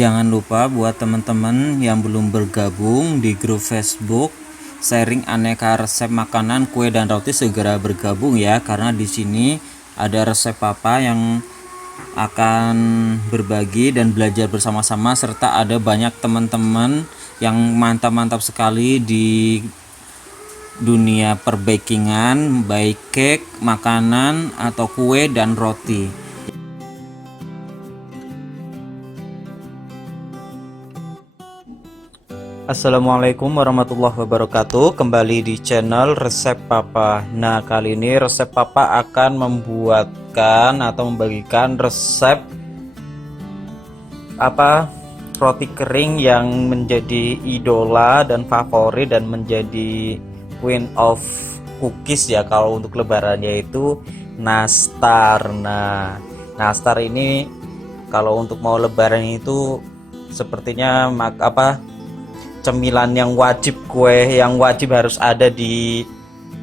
Jangan lupa buat teman-teman yang belum bergabung di grup Facebook sharing aneka resep makanan, kue dan roti segera bergabung ya, karena di sini ada resep papa yang akan berbagi dan belajar bersama-sama, serta ada banyak teman-teman yang mantap-mantap sekali di dunia perbakingan, baik cake, makanan atau kue dan roti. Assalamualaikum warahmatullahi wabarakatuh. Kembali di channel Resep Papa. Nah, kali ini Resep Papa akan membuatkan atau membagikan resep roti kering yang menjadi idola dan favorit dan menjadi queen of cookies ya kalau untuk lebaran, yaitu nastar. Nah, nastar ini kalau untuk mau lebaran itu sepertinya cemilan yang wajib, kue yang wajib harus ada di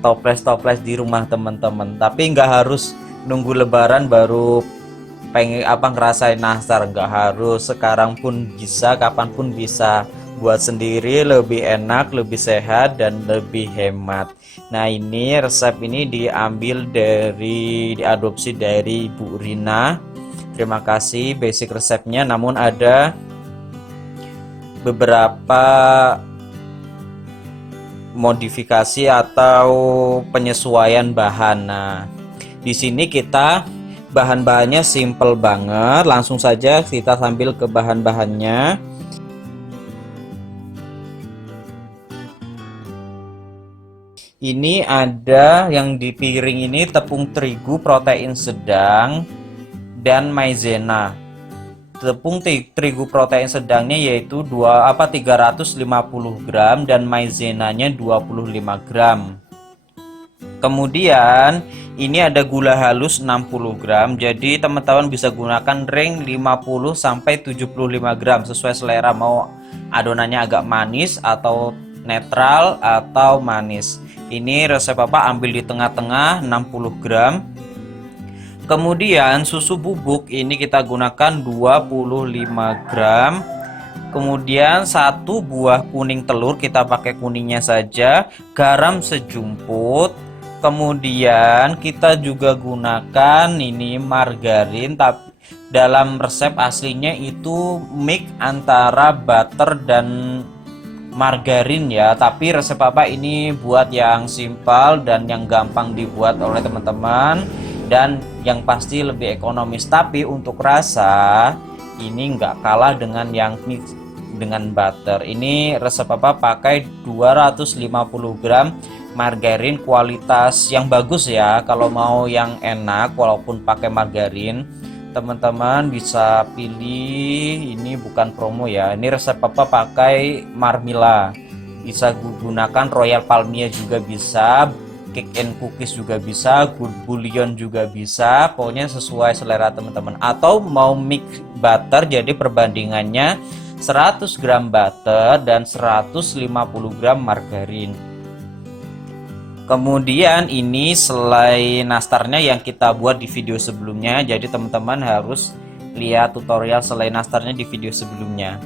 toples di rumah teman-teman. Tapi nggak harus nunggu lebaran baru pengen ngerasain nastar, nggak harus, sekarang pun bisa, kapan pun bisa. Buat sendiri lebih enak, lebih sehat dan lebih hemat. Nah, ini resep ini diadopsi dari Bu Rina. Terima kasih basic resepnya, namun ada beberapa modifikasi atau penyesuaian bahan. Nah, di sini kita bahan-bahannya simple banget. Langsung saja kita sambil ke bahan-bahannya. Ini ada yang di piring ini tepung terigu protein sedang dan maizena. Tepung terigu protein sedangnya yaitu 350 gram dan maizenanya 25 gram. Kemudian ini ada gula halus 60 gram. Jadi teman-teman bisa gunakan ring 50 sampai 75 gram sesuai selera, mau adonannya agak manis atau netral atau manis. Ini resep Papa ambil di tengah-tengah 60 gram. Kemudian susu bubuk ini kita gunakan 25 gram. Kemudian satu buah kuning telur, kita pakai kuningnya saja. Garam sejumput. Kemudian kita juga gunakan ini margarin, tapi dalam resep aslinya itu mix antara butter dan margarin ya. Tapi resep Papa ini buat yang simpel dan yang gampang dibuat oleh teman-teman, dan yang pasti lebih ekonomis. Tapi untuk rasa ini nggak kalah dengan yang mix dengan butter. Ini resep Papa pakai 250 gram margarin kualitas yang bagus ya. Kalau mau yang enak walaupun pakai margarin, teman-teman bisa pilih, ini bukan promo ya. Ini resep Papa pakai Marmila. Bisa gunakan Royal Palmia juga bisa, cake and cookies juga bisa, good bouillon juga bisa, pokoknya sesuai selera teman-teman. Atau mau mix butter, jadi perbandingannya 100 gram butter dan 150 gram margarin. Kemudian ini selai nastarnya yang kita buat di video sebelumnya, jadi teman-teman harus lihat tutorial selai nastarnya di video sebelumnya.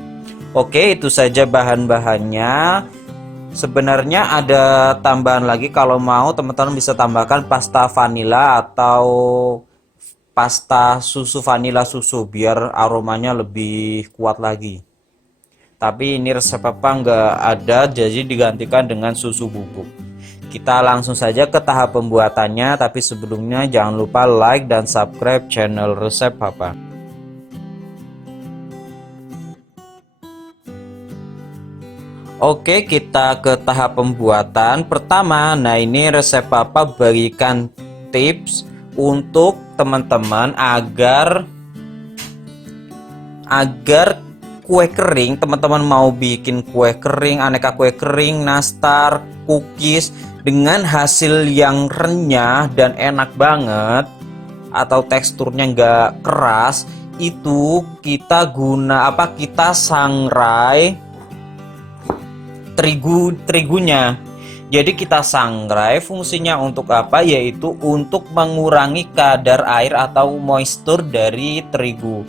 Oke, itu saja bahan-bahannya. Sebenarnya ada tambahan lagi, kalau mau teman-teman bisa tambahkan pasta vanila atau pasta susu vanila susu biar aromanya lebih kuat lagi. Tapi ini resep Papa nggak ada, jadi digantikan dengan susu bubuk. Kita langsung saja ke tahap pembuatannya, tapi sebelumnya jangan lupa like dan subscribe channel Resep Papa. Oke, kita ke tahap pembuatan pertama. Nah, ini resep Papa bagikan tips untuk teman-teman agar kue kering, teman-teman mau bikin kue kering, aneka kue kering, nastar, cookies dengan hasil yang renyah dan enak banget atau teksturnya nggak keras, itu kita sangrai terigunya. Jadi kita sangrai fungsinya untuk apa? Yaitu untuk mengurangi kadar air atau moisture dari terigu.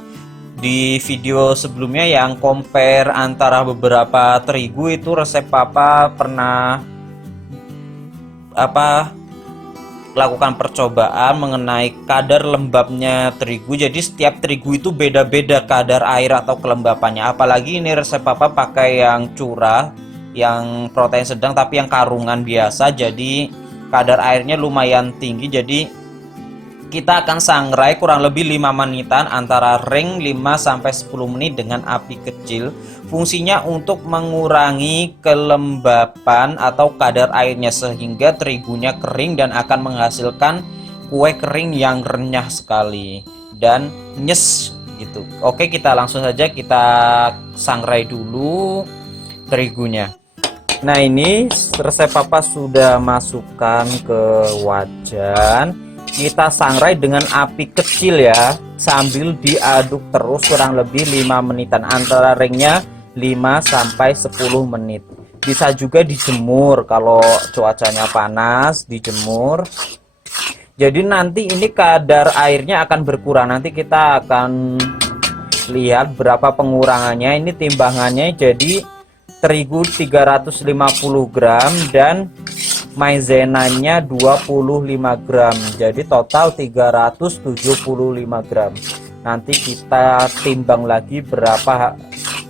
di video sebelumnya yang compare antara beberapa terigu, itu resep papa pernah lakukan percobaan mengenai kadar lembabnya terigu. Jadi setiap terigu itu beda-beda kadar air atau kelembapannya. Apalagi ini resep papa pakai yang curah, yang protein sedang tapi yang karungan biasa, jadi kadar airnya lumayan tinggi. Jadi kita akan sangrai kurang lebih 5 menitan, antara ring 5-10 menit dengan api kecil. Fungsinya untuk mengurangi kelembapan atau kadar airnya sehingga terigunya kering dan akan menghasilkan kue kering yang renyah sekali dan nyes gitu. Oke, kita langsung saja kita sangrai dulu terigunya. Nah, ini resep papa sudah masukkan ke wajan. Kita sangrai dengan api kecil ya, sambil diaduk terus kurang lebih 5 menitan, antara ringnya 5-10 menit. Bisa juga dijemur kalau cuacanya panas, dijemur. Jadi nanti ini kadar airnya akan berkurang. Nanti kita akan lihat berapa pengurangannya. Ini timbangannya, jadi terigu 350 gram dan maizenanya 25 gram, jadi total 375 gram. Nanti kita timbang lagi berapa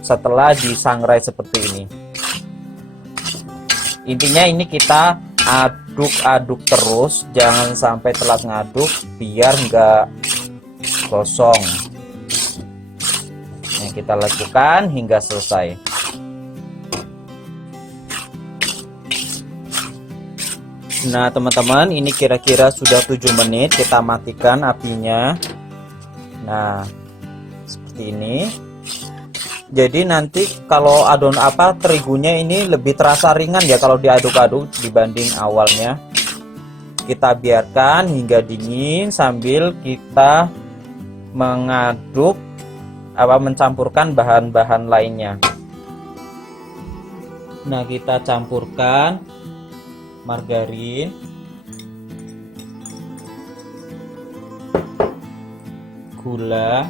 setelah disangrai seperti ini. Intinya ini kita aduk-aduk terus, jangan sampai telat ngaduk biar enggak gosong. Nah, kita lakukan hingga selesai. Nah teman-teman, ini kira-kira sudah 7 menit. Kita matikan apinya. Nah seperti ini. Jadi nanti kalau adon terigunya ini lebih terasa ringan ya kalau diaduk-aduk dibanding awalnya. Kita biarkan hingga dingin sambil kita mengaduk mencampurkan bahan-bahan lainnya. Nah, kita campurkan margarin, gula,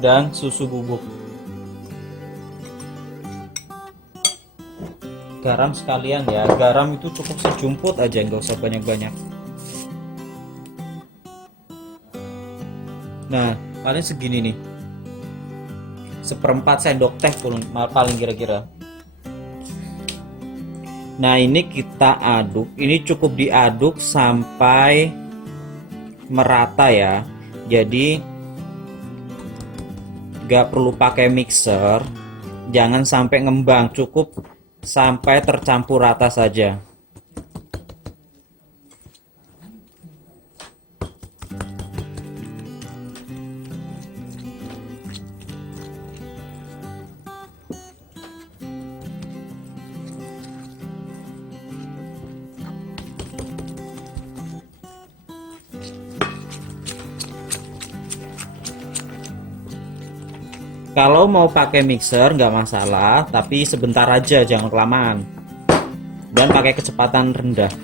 dan susu bubuk. Garam sekalian ya, garam itu cukup sejumput aja, nggak usah banyak-banyak. Nah, paling segini nih, 1/4 sendok teh paling kira-kira. Nah, ini kita aduk, ini cukup diaduk sampai merata ya. Jadi gak perlu pakai mixer, jangan sampai ngembang, cukup sampai tercampur rata saja. Kalau mau pakai mixer nggak masalah, tapi sebentar aja, jangan kelamaan, dan pakai kecepatan rendah.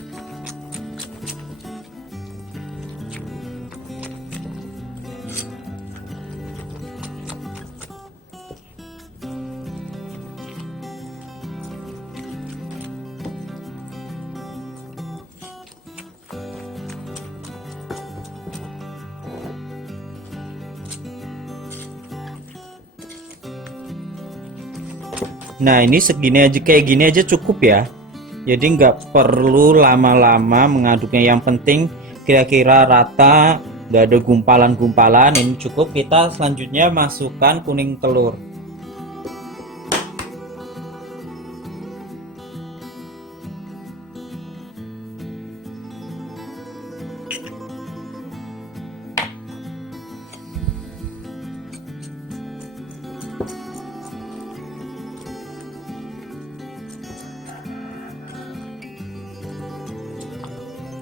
Nah, ini segini aja, kayak gini aja cukup ya. Jadi nggak perlu lama-lama mengaduknya. Yang penting kira-kira rata, nggak ada gumpalan-gumpalan. Ini cukup. Kita selanjutnya masukkan kuning telur.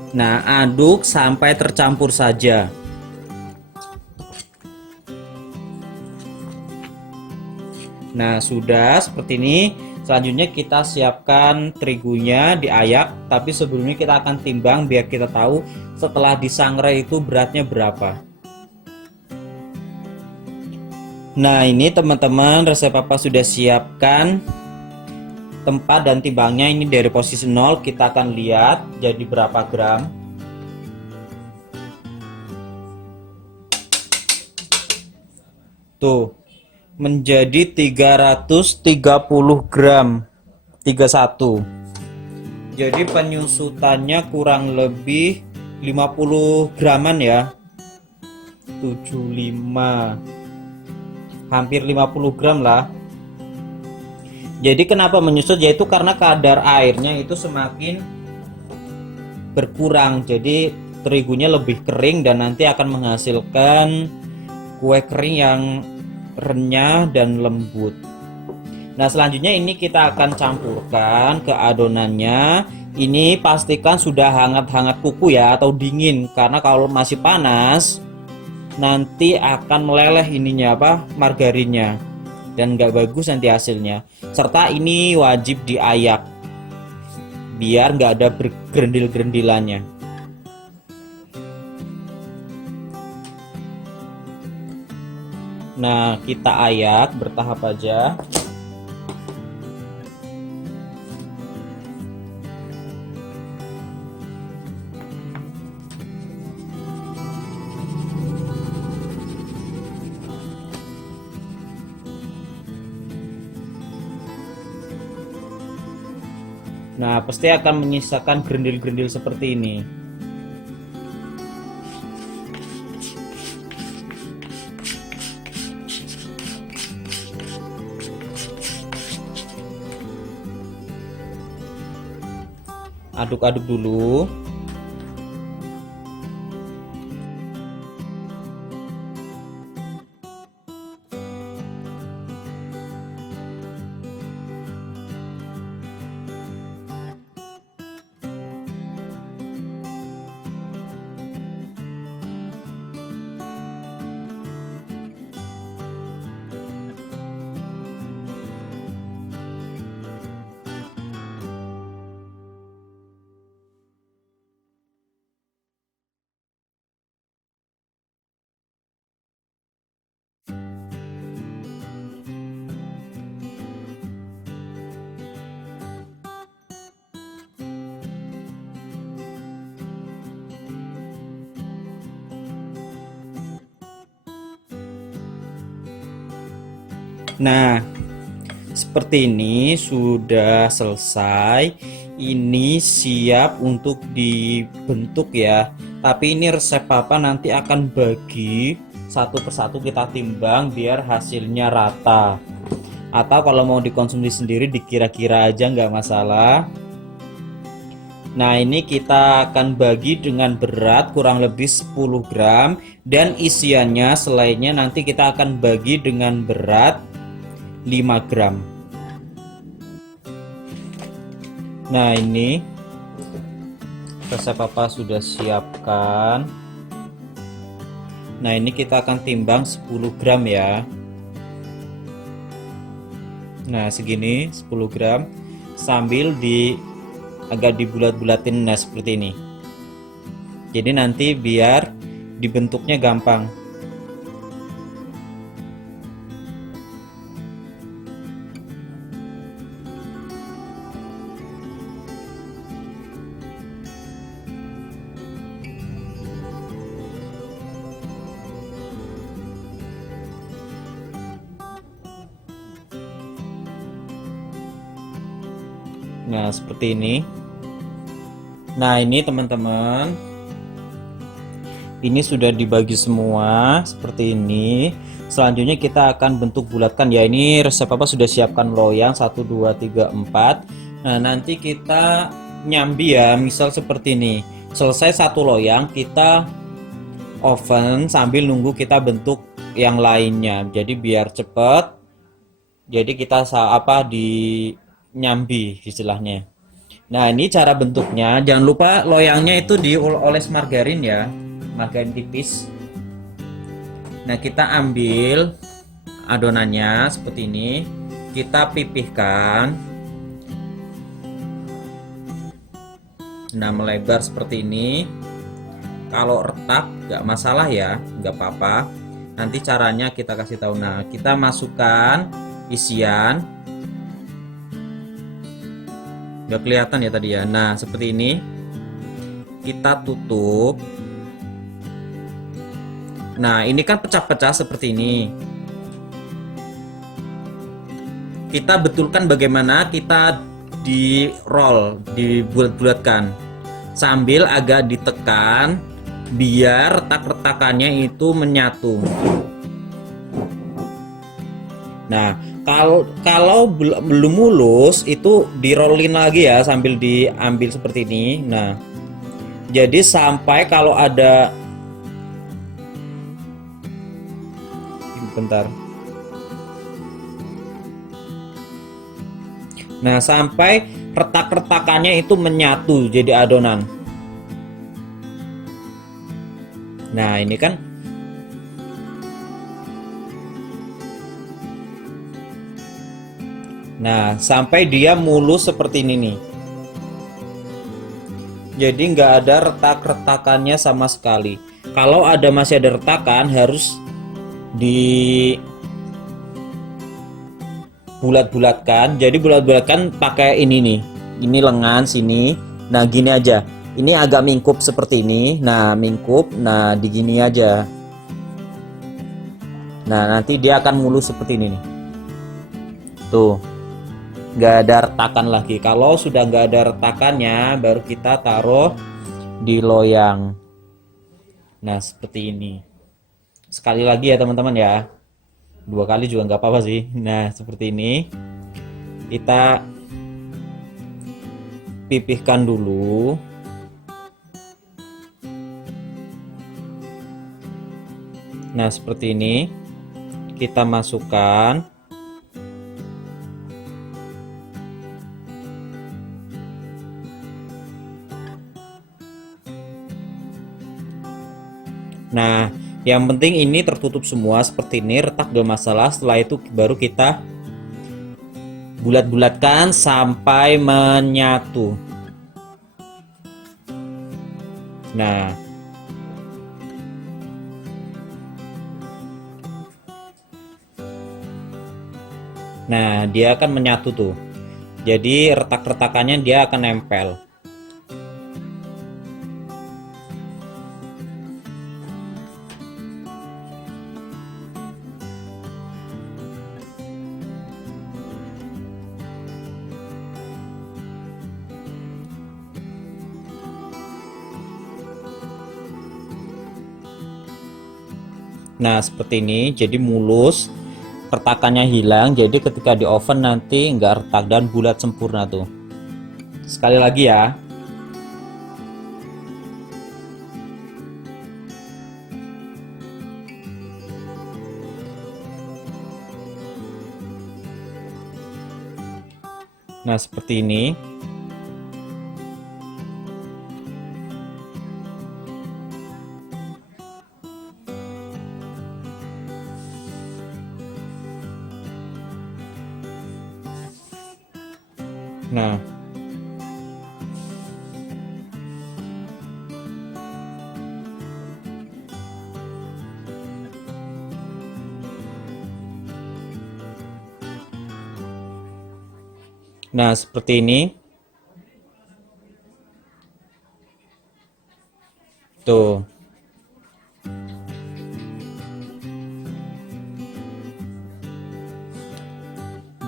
Nah, aduk sampai tercampur saja. Nah, sudah seperti ini. Selanjutnya kita siapkan terigunya diayak, tapi sebelumnya kita akan timbang biar kita tahu setelah disangrai itu beratnya berapa. Nah, ini teman-teman, resep Papa sudah siapkan tempat dan timbangnya. Ini dari posisi 0 kita akan lihat jadi berapa gram. Tuh, menjadi 330 gram 31. Jadi penyusutannya kurang lebih 50 graman ya. 75, hampir 50 gram lah. Jadi kenapa menyusut, yaitu karena kadar airnya itu semakin berkurang, jadi terigunya lebih kering dan nanti akan menghasilkan kue kering yang renyah dan lembut. Nah, selanjutnya ini kita akan campurkan ke adonannya. Ini pastikan sudah hangat-hangat kuku ya, atau dingin, karena kalau masih panas nanti akan meleleh ininya margarinnya, dan nggak bagus nanti hasilnya. Serta ini wajib diayak biar nggak ada gerendil-gerendilannya. Nah, kita ayak bertahap aja. Nah, pasti akan menyisakan gerendil-gerendil seperti ini. Aduk-aduk dulu. Nah, seperti ini sudah selesai. Ini siap untuk dibentuk ya. Tapi ini resep Papa nanti akan bagi satu persatu, kita timbang biar hasilnya rata. Atau kalau mau dikonsumsi sendiri dikira-kira aja nggak masalah. Nah, ini kita akan bagi dengan berat kurang lebih 10 gram, dan isiannya selainnya nanti kita akan bagi dengan berat 5 gram. Nah, ini resep Papa sudah siapkan. Nah, ini kita akan timbang 10 gram ya. Nah, segini 10 gram sambil agak dibulat-bulatin, nah seperti ini. Jadi nanti biar dibentuknya gampang. Nah, seperti ini. Nah, ini teman-teman, ini sudah dibagi semua seperti ini. Selanjutnya kita akan bentuk bulatkan ya. Ini resep Papa sudah siapkan loyang 1 2 3 4. Nah, nanti kita nyambi ya, misal seperti ini. Selesai satu loyang, kita oven sambil nunggu kita bentuk yang lainnya. Jadi biar cepat. Jadi kita di nyambi istilahnya. Nah, ini cara bentuknya. Jangan lupa loyangnya itu dioles margarin ya, margarin tipis. Nah, kita ambil adonannya seperti ini, kita pipihkan. Nah, melebar seperti ini. Kalau retak nggak masalah ya, nggak apa-apa. Nanti caranya kita kasih tahu. Nah, kita masukkan isian. Nggak kelihatan ya tadi ya. Nah, seperti ini. Kita tutup. Nah, ini kan pecah-pecah seperti ini. Kita betulkan bagaimana kita di roll, dibulat-bulatkan sambil agak ditekan biar retak-retakannya itu menyatu. Nah, kalau belum mulus itu di rollin lagi ya sambil diambil seperti ini. Nah, jadi sampai kalau ada bentar. Nah, sampai retak-retakannya itu menyatu jadi adonan. Nah, ini kan sampai dia mulus seperti ini nih. Jadi nggak ada retak-retakannya sama sekali. Kalau masih ada retakan harus bulat-bulatkan. Jadi bulat-bulatkan pakai ini nih. Ini lengan sini. Nah, gini aja. Ini agak mingkup seperti ini. Nah, mingkup. Nah, digini aja. Nah, nanti dia akan mulus seperti ini nih. Tuh. Nggak ada retakan lagi. Kalau sudah nggak ada retakannya, baru kita taruh di loyang. Nah, seperti ini. Sekali lagi ya teman-teman ya. 2 kali juga nggak apa-apa sih. Nah, seperti ini. Kita pipihkan dulu. Nah, seperti ini. Kita masukkan. Nah, yang penting ini tertutup semua seperti ini, retak gak masalah. Setelah itu baru kita bulat-bulatkan sampai menyatu. Nah, dia akan menyatu tuh. Jadi retak-retakannya dia akan nempel. Nah, seperti ini, jadi mulus, retakannya hilang, jadi ketika di oven nanti nggak retak dan bulat sempurna tuh. Sekali lagi ya. Nah, seperti ini. Nah, seperti ini. Tuh.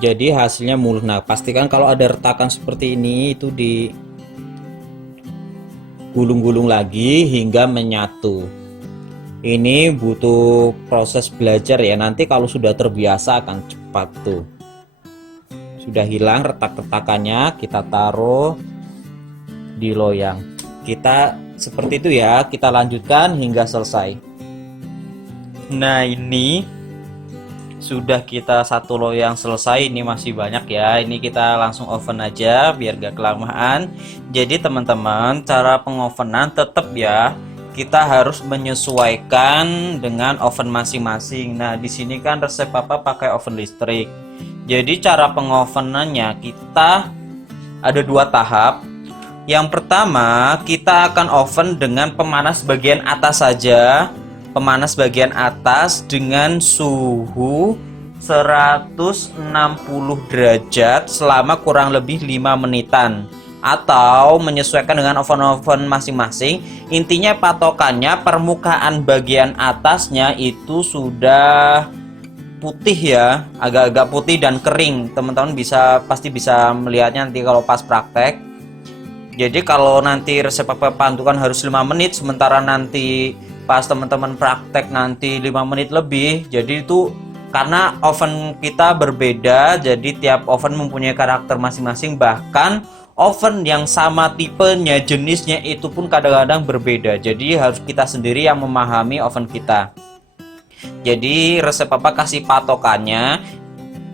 Jadi hasilnya mulus. Nah, pastikan kalau ada retakan seperti ini itu di gulung-gulung lagi hingga menyatu. Ini butuh proses belajar ya. Nanti kalau sudah terbiasa akan cepat tuh. Sudah hilang retak-retakannya, kita taruh di loyang. Kita seperti itu ya, kita lanjutkan hingga selesai. Nah, ini sudah kita satu loyang selesai. Ini masih banyak ya, ini kita langsung oven aja biar gak kelamaan. Jadi teman-teman, cara pengovenan tetap ya, kita harus menyesuaikan dengan oven masing-masing. Nah, di sini kan resep Papa pakai oven listrik. Jadi cara pengovenannya kita ada 2 tahap. Yang pertama, kita akan oven dengan pemanas bagian atas saja. Pemanas bagian atas dengan suhu 160 derajat selama kurang lebih 5 menitan, atau menyesuaikan dengan oven-oven masing-masing. Intinya patokannya permukaan bagian atasnya itu sudah putih ya, agak-agak putih dan kering. Teman-teman pasti bisa melihatnya nanti kalau pas praktek. Jadi kalau nanti resep apa pantukan harus 5 menit, sementara nanti pas teman-teman praktek nanti 5 menit lebih. Jadi itu karena oven kita berbeda, jadi tiap oven mempunyai karakter masing-masing. Bahkan oven yang sama tipenya, jenisnya itu pun kadang-kadang berbeda. Jadi harus kita sendiri yang memahami oven kita. Jadi resep apa kasih patokannya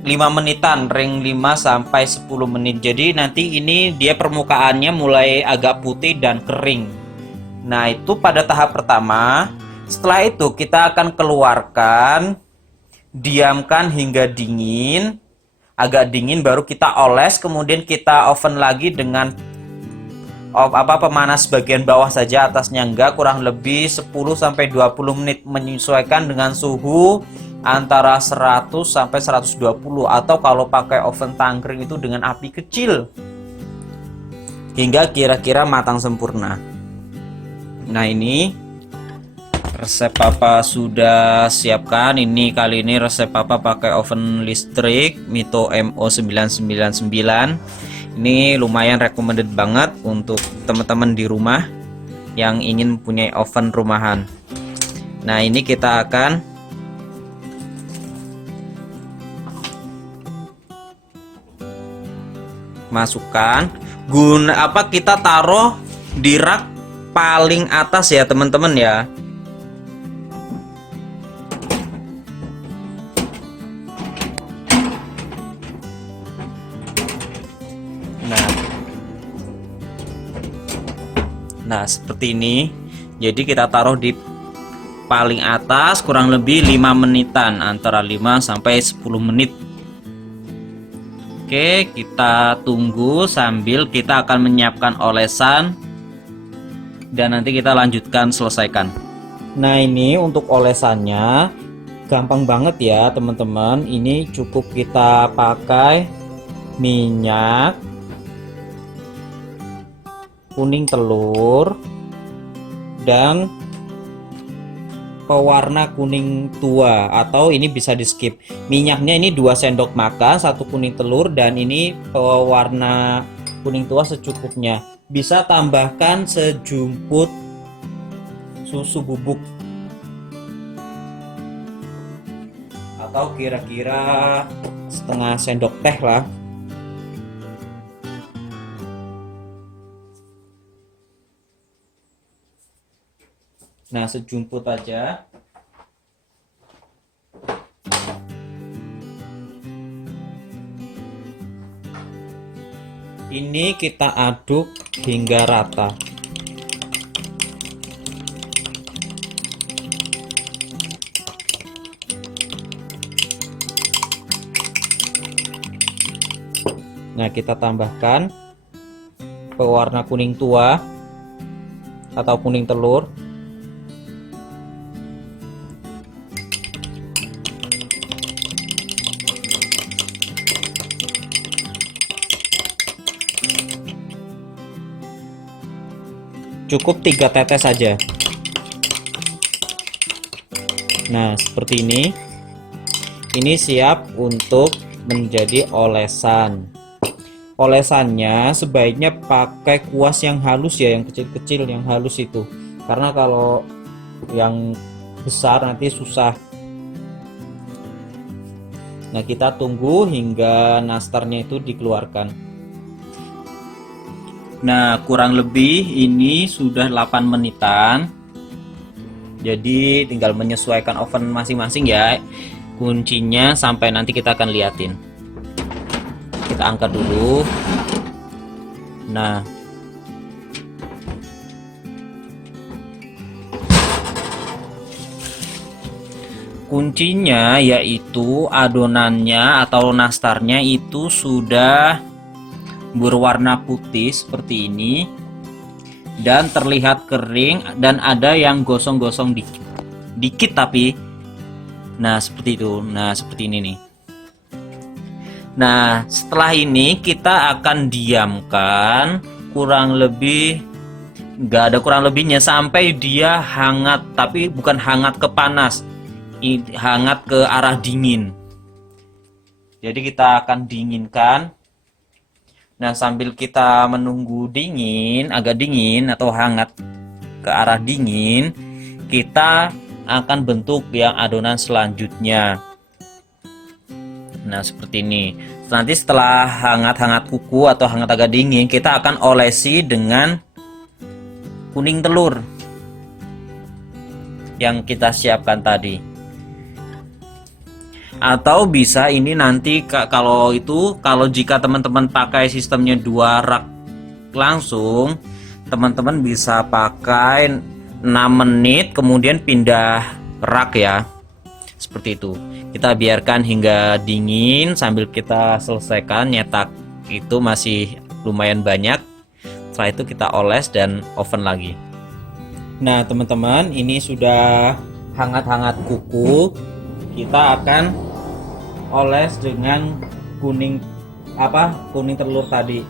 5 menitan, ring 5 sampai 10 menit. Jadi nanti ini dia permukaannya mulai agak putih dan kering. Nah, itu pada tahap pertama. Setelah itu kita akan keluarkan, diamkan hingga dingin. Agak dingin baru kita oles, kemudian kita oven lagi dengan pemanas bagian bawah saja, atasnya enggak, kurang lebih 10 sampai 20 menit, menyesuaikan dengan suhu antara 100 sampai 120, atau kalau pakai oven tangkring itu dengan api kecil hingga kira-kira matang sempurna. Nah, ini resep papa sudah siapkan. Ini kali ini resep papa pakai oven listrik Mito MO999. Ini lumayan recommended banget untuk teman-teman di rumah yang ingin mempunyai oven rumahan. Nah, ini kita akan masukkan, kita taruh di rak paling atas ya teman-teman ya. Nah, seperti ini. Jadi kita taruh di paling atas kurang lebih 5 menitan, antara 5 sampai 10 menit. Oke, kita tunggu sambil kita akan menyiapkan olesan dan nanti kita lanjutkan selesaikan. Nah, ini untuk olesannya gampang banget ya teman-teman. Ini cukup kita pakai minyak, kuning telur, dan pewarna kuning tua, atau ini bisa di skip. Minyaknya ini 2 sendok makan, 1 kuning telur, dan ini pewarna kuning tua secukupnya. Bisa tambahkan sejumput susu bubuk atau kira-kira setengah sendok teh lah. Nah, sejumput aja. Ini kita aduk hingga rata. Nah, kita tambahkan pewarna kuning tua atau kuning telur. Cukup 3 tetes saja. Nah, seperti ini. Ini siap untuk menjadi olesan. Olesannya sebaiknya pakai kuas yang halus ya, yang kecil-kecil, yang halus itu. Karena kalau yang besar nanti susah. Nah, kita tunggu hingga nastarnya itu dikeluarkan. Nah, kurang lebih ini sudah 8 menitan. Jadi tinggal menyesuaikan oven masing-masing ya. Kuncinya sampai nanti kita akan liatin. Kita angkat dulu. Nah, kuncinya yaitu adonannya atau nastarnya itu sudah berwarna putih seperti ini dan terlihat kering, dan ada yang gosong-gosong dikit tapi nah seperti itu. Nah seperti ini nih. Nah setelah ini kita akan diamkan kurang lebih, nggak ada kurang lebihnya, sampai dia hangat, tapi bukan hangat ke panas, hangat ke arah dingin. Jadi kita akan dinginkan. Nah sambil kita menunggu dingin, agak dingin atau hangat ke arah dingin, kita akan bentuk yang adonan selanjutnya. Nah seperti ini. Nanti setelah hangat-hangat kuku atau hangat agak dingin, kita akan olesi dengan kuning telur yang kita siapkan tadi. Atau bisa ini nanti kalau jika teman-teman pakai sistemnya 2 rak langsung, teman-teman bisa pakai 6 menit kemudian pindah rak ya. Seperti itu. Kita biarkan hingga dingin sambil kita selesaikan nyetak, itu masih lumayan banyak. Setelah itu kita oles dan oven lagi. Nah teman-teman, ini sudah hangat-hangat kuku. Kita akan oles dengan kuning telur tadi.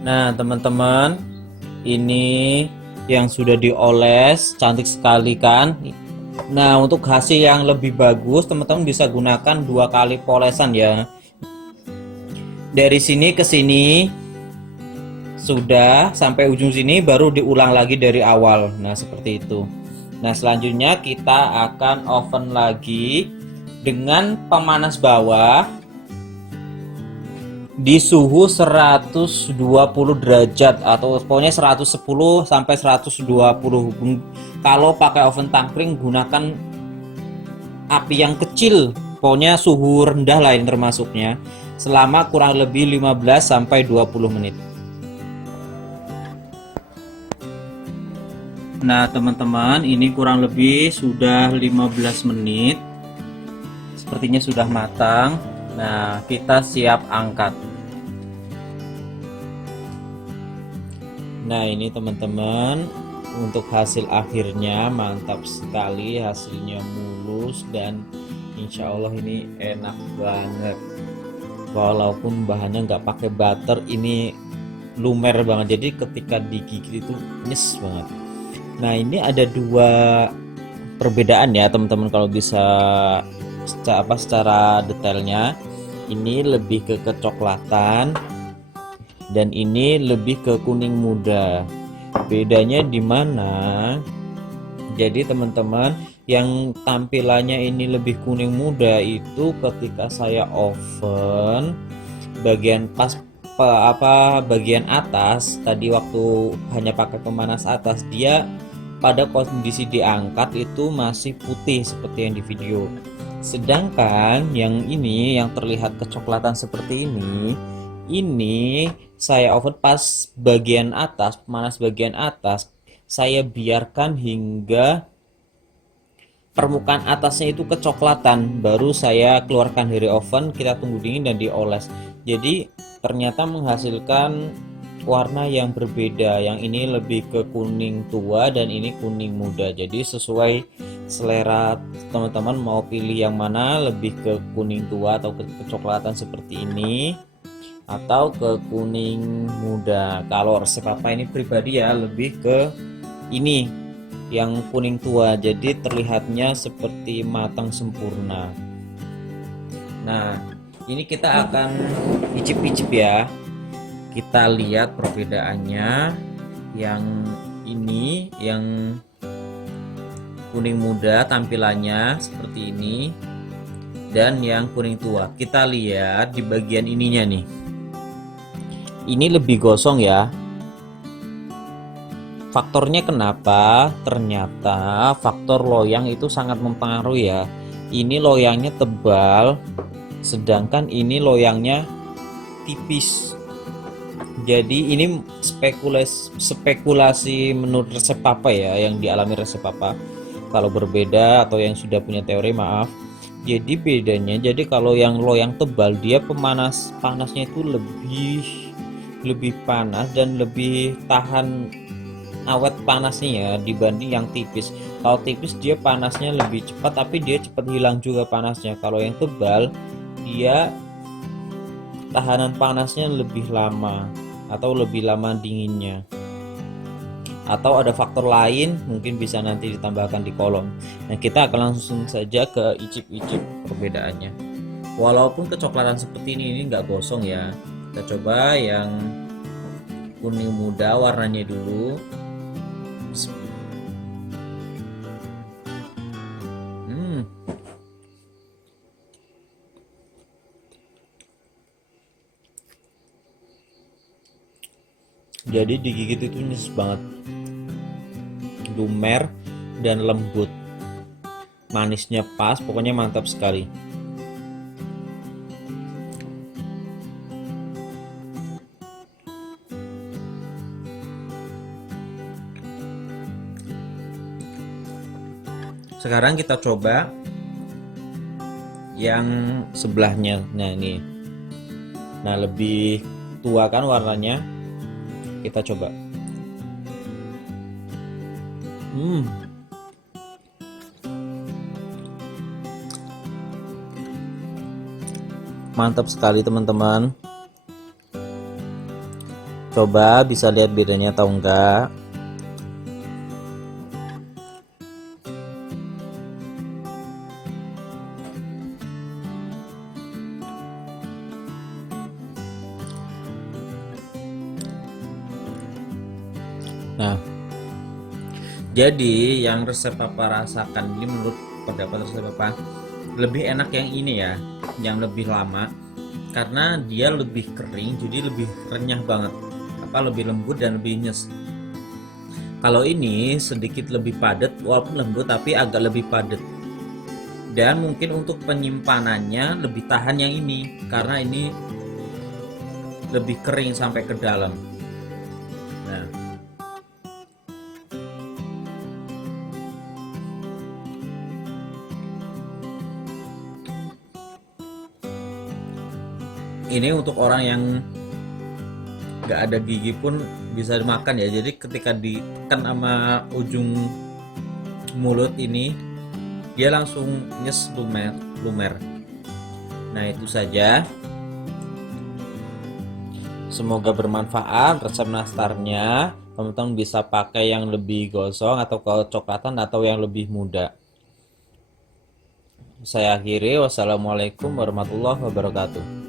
Nah teman-teman, ini yang sudah dioles, cantik sekali kan. Nah untuk hasil yang lebih bagus, teman-teman bisa gunakan 2 kali polesan ya. Dari sini ke sini sudah sampai ujung sini, baru diulang lagi dari awal. Nah seperti itu. Nah selanjutnya kita akan oven lagi dengan pemanas bawah di suhu 120 derajat atau pokoknya 110 sampai 120. Kalau pakai oven tangkring gunakan api yang kecil, pokoknya suhu rendah lah yang termasuknya, selama kurang lebih 15 sampai 20 menit. Nah teman-teman, ini kurang lebih sudah 15 menit, sepertinya sudah matang. Nah kita siap angkat. Nah ini teman-teman, untuk hasil akhirnya mantap sekali, hasilnya mulus dan insya Allah ini enak banget. Walaupun bahannya nggak pakai butter, ini lumer banget, jadi ketika digigit itu nyes banget. Nah ini ada 2 perbedaan ya teman-teman, kalau bisa secara detailnya. Ini lebih ke kecoklatan dan ini lebih ke kuning muda. Bedanya di mana? Jadi teman-teman, yang tampilannya ini lebih kuning muda itu ketika saya oven bagian bagian atas tadi, waktu hanya pakai pemanas atas, dia pada kondisi diangkat itu masih putih seperti yang di video. Sedangkan yang ini yang terlihat kecoklatan seperti ini saya oven pas bagian atas, pemanas bagian atas, saya biarkan hingga permukaan atasnya itu kecoklatan, baru saya keluarkan dari oven, kita tunggu dingin dan dioles. Jadi ternyata menghasilkan warna yang berbeda. Yang ini lebih ke kuning tua dan ini kuning muda. Jadi sesuai selera teman-teman mau pilih yang mana, lebih ke kuning tua atau ke kecoklatan seperti ini atau ke kuning muda. Kalau resep papa ini pribadi ya lebih ke ini yang kuning tua, jadi terlihatnya seperti matang sempurna. Nah, ini kita akan icip-icip ya. Kita lihat perbedaannya. Yang ini yang kuning muda tampilannya seperti ini, dan yang kuning tua. Kita lihat di bagian ininya nih. Ini lebih gosong ya. Faktornya kenapa? Ternyata faktor loyang itu sangat mempengaruhi ya. Ini loyangnya tebal, sedangkan ini loyangnya tipis. Jadi ini spekulasi menurut resep papa ya, yang dialami resep papa. Kalau berbeda atau yang sudah punya teori, maaf. Jadi bedanya, jadi kalau yang loyang tebal dia panasnya itu lebih panas dan lebih tahan awet panasnya ya dibanding yang tipis. Kalau tipis dia panasnya lebih cepat tapi dia cepat hilang juga panasnya. Kalau yang tebal dia tahanan panasnya lebih lama atau lebih lama dinginnya. Atau ada faktor lain mungkin bisa nanti ditambahkan di kolom. Nah, kita akan langsung saja ke icip-icip perbedaannya. Walaupun kecoklatan seperti ini nggak gosong ya. Kita coba yang kuning muda warnanya dulu. Jadi digigit itu nyes banget, lumer dan lembut, manisnya pas, pokoknya mantap sekali. Sekarang kita coba yang sebelahnya. Nah ini, nah lebih tua kan warnanya. Kita coba. Mantap sekali teman-teman. Coba bisa lihat bedanya atau enggak. Nah, jadi yang resep papa rasakan ini menurut pendapat resep papa lebih enak yang ini ya, yang lebih lama karena dia lebih kering, jadi lebih renyah banget, lebih lembut dan lebih nyes. Kalau ini sedikit lebih padat, walaupun lembut tapi agak lebih padat. Dan mungkin untuk penyimpanannya lebih tahan yang ini karena ini lebih kering sampai ke dalam. Nah, ini untuk orang yang nggak ada gigi pun bisa dimakan ya. Jadi ketika ditekan sama ujung mulut ini dia langsung nyes, lumer. Nah itu saja, semoga bermanfaat resep nastarnya. Teman-teman bisa pakai yang lebih gosong atau kecoklatan atau yang lebih muda. Saya akhiri, wassalamualaikum warahmatullahi wabarakatuh.